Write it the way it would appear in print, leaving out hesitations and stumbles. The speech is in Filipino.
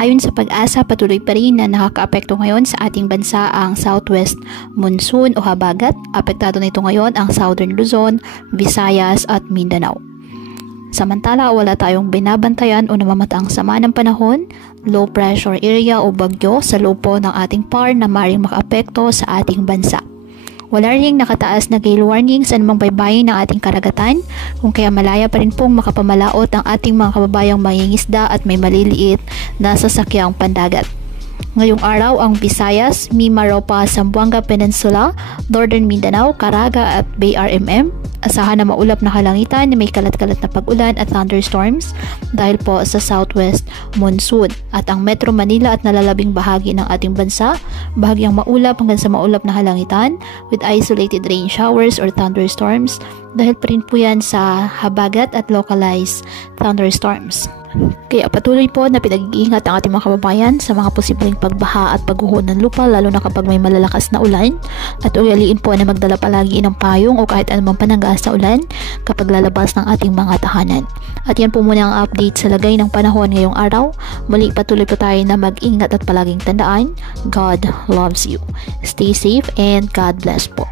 Ayon sa Pag-asa, patuloy pa rin na nakakaapekto ngayon sa ating bansa ang southwest monsoon o habagat. Apektado nito ngayon ang Southern Luzon, Visayas at Mindanao. Samantala, wala tayong binabantayan o namamataang sama ng panahon, low pressure area o bagyo sa loob po ng ating PAR na maaaring makaapekto sa ating bansa. Wala ring nakataas na gale warning sa anumang baybayin ng ating karagatan, kung kaya malaya pa rin pong makapamalaot ang ating mga kababayang mangingisda at may maliliit na sasakyang pandagat. Ngayong araw, ang Visayas, Mimaropa, Zamboanga Peninsula, Northern Mindanao, Caraga at Bay RMM, asahan na maulap na kalangitan na may kalat-kalat na pag-ulan at thunderstorms dahil po sa southwest monsoon. At ang Metro Manila at nalalabing bahagi ng ating bansa, bahagyang maulap hanggang sa maulap na kalangitan with isolated rain showers or thunderstorms dahil pa rin po yan sa habagat at localized thunderstorms. Kaya patuloy po na pinag-iingat ang ating mga kababayan sa mga posibleng pagbaha at pagguho ng lupa, lalo na kapag may malalakas na ulan, at ugaliin po na magdala palagi ng payong o kahit anumang pananggas na ulan kapag lalabas ng ating mga tahanan. At yan po muna ang update sa lagay ng panahon ngayong araw. Muli patuloy po tayo na mag-ingat at palaging tandaan, God loves you. Stay safe and God bless po.